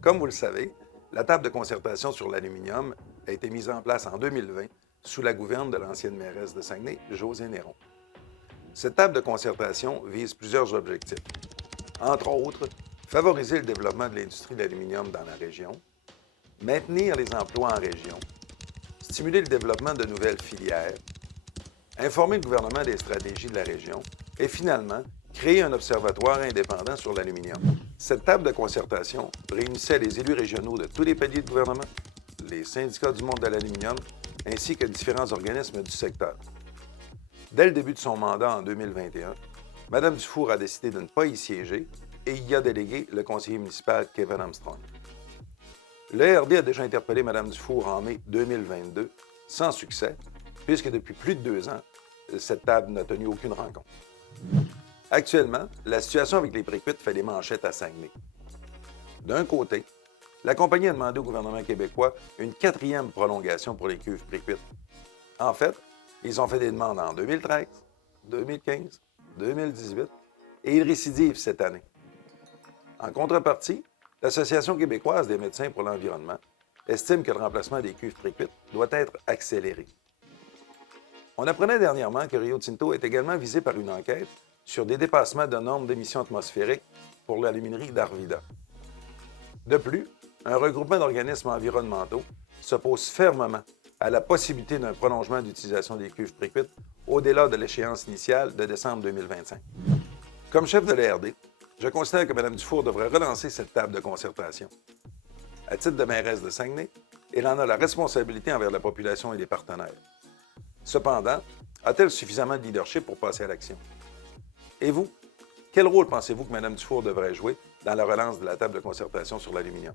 Comme vous le savez, la table de concertation sur l'aluminium a été mise en place en 2020 sous la gouverne de l'ancienne mairesse de Saguenay, Josée Néron. Cette table de concertation vise plusieurs objectifs. Entre autres, favoriser le développement de l'industrie de l'aluminium dans la région, maintenir les emplois en région, stimuler le développement de nouvelles filières, informer le gouvernement des stratégies de la région et finalement, créer un observatoire indépendant sur l'aluminium. Cette table de concertation réunissait les élus régionaux de tous les paliers de gouvernement, les syndicats du monde de l'aluminium, ainsi que différents organismes du secteur. Dès le début de son mandat en 2021, Mme Dufour a décidé de ne pas y siéger et y a délégué le conseiller municipal Kevin Armstrong. Le RD a déjà interpellé Mme Dufour en mai 2022, sans succès, puisque depuis plus de 2 ans, cette table n'a tenu aucune rencontre. Actuellement, la situation avec les précuites fait les manchettes à Saguenay. D'un côté, la compagnie a demandé au gouvernement québécois une 4e prolongation pour les cuves précuites. En fait, ils ont fait des demandes en 2013, 2015, 2018 et ils récidivent cette année. En contrepartie, l'Association québécoise des médecins pour l'environnement estime que le remplacement des cuves précuites doit être accéléré. On apprenait dernièrement que Rio Tinto est également visé par une enquête sur des dépassements de normes d'émissions atmosphériques pour l'aluminerie d'Arvida. De plus, un regroupement d'organismes environnementaux s'oppose fermement à la possibilité d'un prolongement d'utilisation des cuves précuites au-delà de l'échéance initiale de décembre 2025. Comme chef de l'ARD, je considère que Mme Dufour devrait relancer cette table de concertation. À titre de mairesse de Saguenay, elle en a la responsabilité envers la population et les partenaires. Cependant, a-t-elle suffisamment de leadership pour passer à l'action? Et vous, quel rôle pensez-vous que Mme Dufour devrait jouer dans la relance de la table de concertation sur l'aluminium?